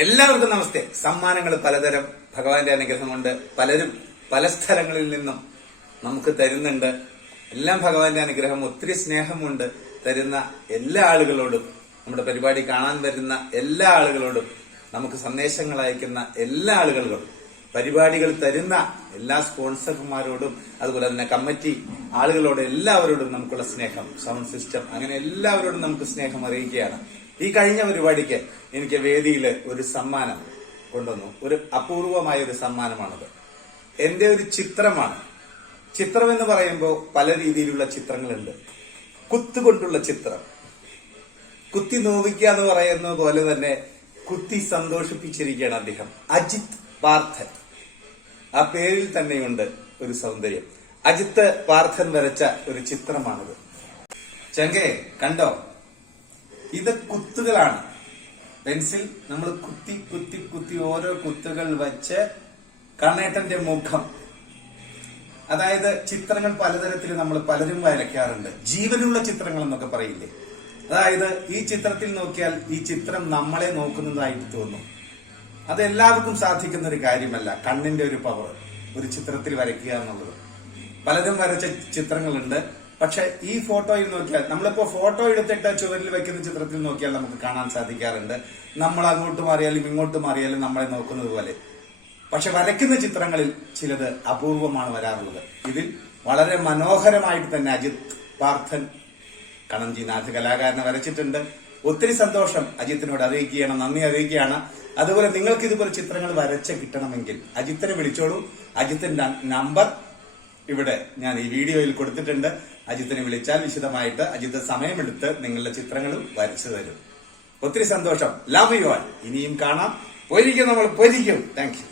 എല്ലാവർക്കും നമസ്തേ. സമ്മാനങ്ങൾ പലതരം ഭഗവാന്റെ അനുഗ്രഹം കൊണ്ട് പലരും പല സ്ഥലങ്ങളിൽ നിന്നും നമുക്ക് തരുന്നുണ്ട്. എല്ലാം ഭഗവാന്റെ അനുഗ്രഹം. ഒത്തിരി സ്നേഹമുണ്ട് തരുന്ന എല്ലാ ആളുകളോടും, നമ്മുടെ പരിപാടി കാണാൻ വരുന്ന എല്ലാ ആളുകളോടും, നമുക്ക് സന്ദേശങ്ങൾ അയക്കുന്ന എല്ലാ ആളുകളോടും, പരിപാടികൾ തരുന്ന എല്ലാ സ്പോൺസർമാരോടും, അതുപോലെ തന്നെ കമ്മിറ്റി ആളുകളോട് എല്ലാവരോടും നമുക്കുള്ള സ്നേഹം, സൗണ്ട് സിസ്റ്റം, അങ്ങനെ എല്ലാവരോടും നമുക്ക് സ്നേഹം അറിയിക്കുകയാണ്. ഈ കഴിഞ്ഞ പരിപാടിക്ക് എനിക്ക് വേദിയിൽ ഒരു സമ്മാനം കൊണ്ടുവന്നു. ഒരു അപൂർവമായ ഒരു സമ്മാനമാണത്. എന്റെ ഒരു ചിത്രമാണ്. ചിത്രം എന്ന് പറയുമ്പോൾ പല രീതിയിലുള്ള ചിത്രങ്ങളുണ്ട്. കുത്തുകൊണ്ടുള്ള ചിത്രം, കുത്തി നോവിക്കുക എന്ന് പറയുന്ന പോലെ തന്നെ കുത്തി സന്തോഷിപ്പിച്ചിരിക്കുകയാണ് അദ്ദേഹം. അജിത് പാർത്ഥൻ, ആ പേരിൽ തന്നെയുണ്ട് ഒരു സൗന്ദര്യം. അജിത്ത് പാർത്ഥൻ വരച്ച ഒരു ചിത്രമാണിത്. ചങ്കേ കണ്ടോ, ഇത് കുത്തുകളാണ്. പെൻസിൽ നമ്മൾ കുത്തി കുത്തി കുത്തി ഓരോ കുത്തുകൾ വെച്ച് കണ്ണേട്ടന്റെ മുഖം, അതായത് ചിത്രങ്ങൾ പലതരത്തിൽ നമ്മൾ പലരും വരയ്ക്കാറുണ്ട്. ജീവനുള്ള ചിത്രങ്ങൾ എന്നൊക്കെ പറയില്ലേ, അതായത് ഈ ചിത്രത്തിൽ നോക്കിയാൽ ഈ ചിത്രം നമ്മളെ നോക്കുന്നതായിട്ട് തോന്നും. അത് എല്ലാവർക്കും സാധിക്കുന്ന ഒരു കാര്യമല്ല. കണ്ണിന്റെ ഒരു പവർ ഒരു ചിത്രത്തിൽ വരയ്ക്കുക എന്നുള്ളത്. പലരും വരച്ച ചിത്രങ്ങളുണ്ട്. പക്ഷെ ഈ ഫോട്ടോയിൽ നോക്കിയാൽ, നമ്മളിപ്പോ ഫോട്ടോ എടുത്തിട്ട് ചുവരിൽ വെക്കുന്ന ചിത്രത്തിൽ നോക്കിയാൽ നമുക്ക് കാണാൻ സാധിക്കാറുണ്ട് നമ്മൾ അങ്ങോട്ട് മാറിയാലും ഇങ്ങോട്ട് മാറിയാലും നമ്മളെ നോക്കുന്നത് പോലെ. പക്ഷെ വരയ്ക്കുന്ന ചിത്രങ്ങളിൽ ചിലത് അപൂർവമാണ് വരാറുള്ളത്. ഇതിൽ വളരെ മനോഹരമായിട്ട് തന്നെ അജിത് പാർത്ഥൻ, കണഞ്ചിനാഥ് കലാകാരനെ വരച്ചിട്ടുണ്ട്. ഒത്തിരി സന്തോഷം അജിത്തിനോട് അറിയിക്കുകയാണ്, നന്ദി അറിയിക്കുകയാണ്. അതുപോലെ നിങ്ങൾക്ക് ഇതുപോലെ ചിത്രങ്ങൾ വരച്ച് കിട്ടണമെങ്കിൽ അജിത്തിനെ വിളിച്ചോളൂ. അജിത്തിന്റെ നമ്പർ ഇവിടെ ഞാൻ ഈ വീഡിയോയിൽ കൊടുത്തിട്ടുണ്ട്. അജിത്തിനെ വിളിച്ചാൽ വിശദമായിട്ട് അജിത്ത് സമയമെടുത്ത് നിങ്ങളുടെ ചിത്രങ്ങളും വരച്ചു തരും. ഒത്തിരി സന്തോഷം. Love you all. ഇനിയും കാണാം. പൊരിക്കും, നമ്മൾ പൊരിക്കും. Thank you.